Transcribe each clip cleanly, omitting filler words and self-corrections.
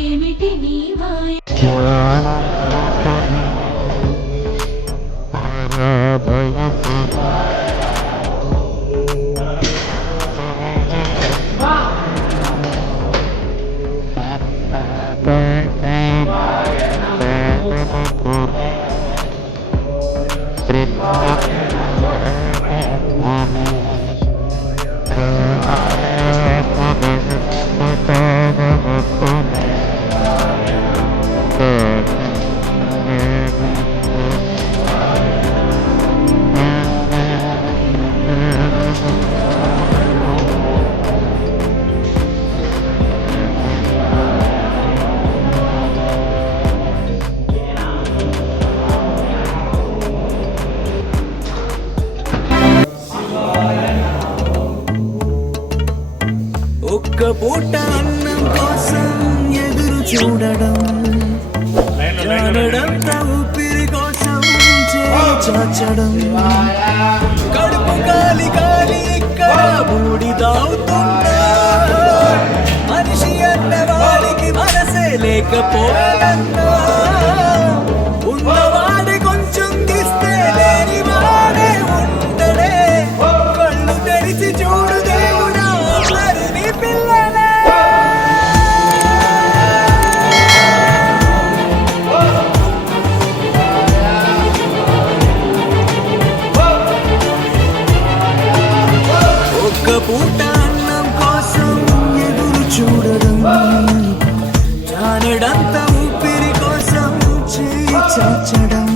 ఏమిటి నీ మాయ ఒక్క పూట అన్నం కోసం ఎదురు చూడడం, జానడంతా ఊపిరి కోసం చేయి చాచడం, కడుపు కాలి కాలి ఇక్కడ బూడిదవుతున్నా, మనిషి అన్న వాడికి మనసే లేకపోయాడన్నా, ఉన్నవాడి కొంచెం తీస్తే లేని వాడే ఉండడే, కళ్ళు తెరిచి చూడు దేవుడా అందరినీ పిల్లలే. ఒక్క పూట అన్నం కోసం ఎదురు చూడడం, జానడంత ఊపిరి కోసం చేయి చాచడం,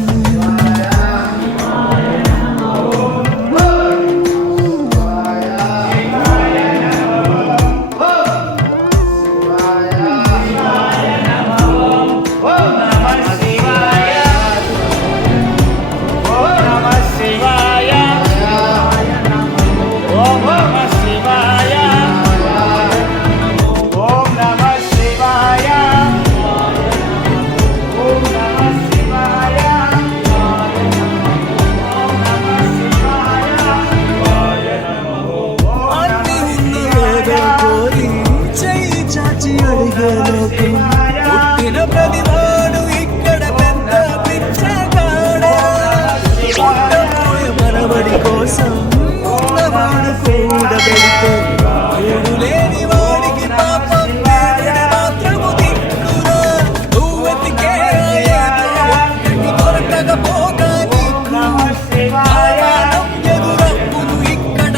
పుట్టిన ప్రతివాడు ఇక్కడ పెద్ద పిచ్చగాడే, పుట్టబోయే మనవడి కోసం ఉన్నవాడు కూడబెడితే, కూడు లేని వాడికి పాపం దేవుడు మాత్రము దిక్కురా, నువ్వెతికే ఒక్కటి దొరకకపోగా నీకు అవమానం ఎదురప్పుడు ఇక్కడ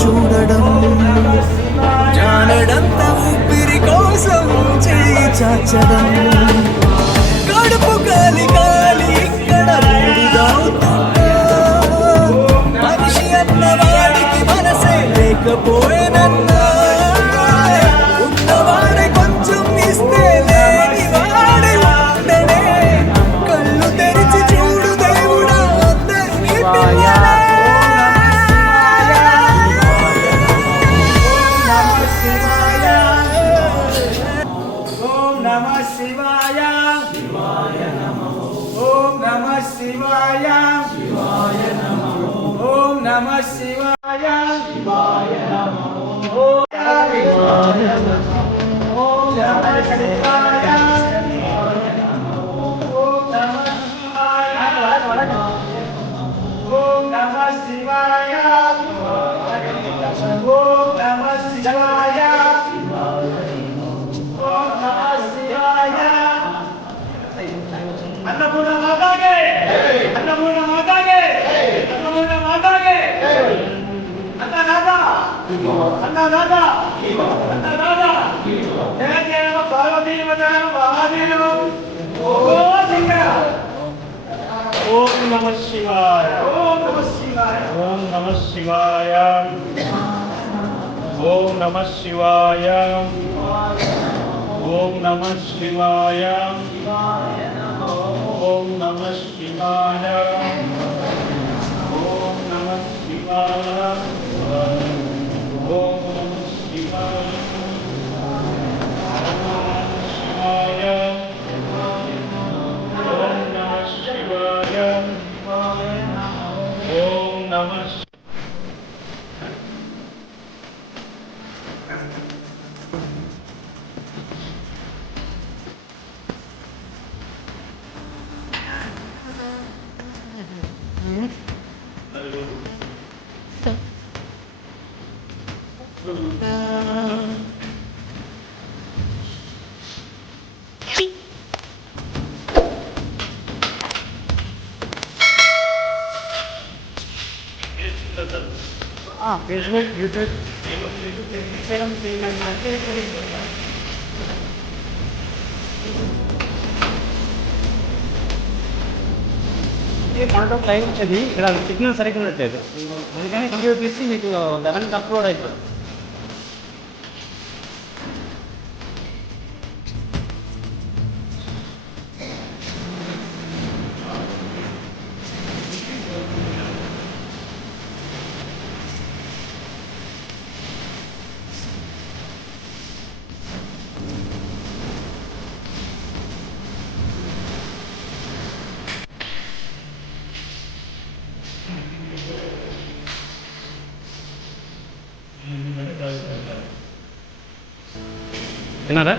చూడడం, జానడంత ఊపిరి కోసం చేయి చాచడం, కడుపు కాలి కాలి ఇక్కడ బూడిదవుతున్నా, మనిషి అన్న వాడికి మనసే లేకపోయేనన్నా, ఉన్నవాడే కొంచెం ఇస్తే లేని వాడే ఉండడే, కళ్ళు తెరిచి చూడు దేవుడా అందరినీ పిల్లలే. Namah Shivaya, Shivaya Namo. Om Shivaya Namo. Om Namah Shivaya, Shivaya Namo. Om Namah Shivaya, Om Namah Shivaya, Om Namah Shivaya, Om Namah Shivaya. Annapurna माता के, अन्नपूर्णा माता के, अन्नपूर्णा माता के, अन्नदाता, अन्नदाता, अन्नदाता, जय जय पार्वती माता महादेव, ओम सिंगा, ओम नमः शिवाय, ओम नमः शिवाय, ओम नमः शिवाय, ओम नमः शिवाय. ఓం నమః శివాయ ఓం నమః శివాయ ఓం నమః శివాయ ఓం నమః శివాయ ఓం నమః శివాయ ఓం నమః ఫేస్బుక్ యూట్యూబ్ ఇన్స్టాగ్రామ్ మనతో లైవ్ వచ్చేది ఇక్కడ సిగ్నల్ సరిగ్గా ఉండట్లేదు అందుకని కంప్యూటర్ తీసి మీకు 11 అప్లోడ్ అవుతుంది విన్నారా?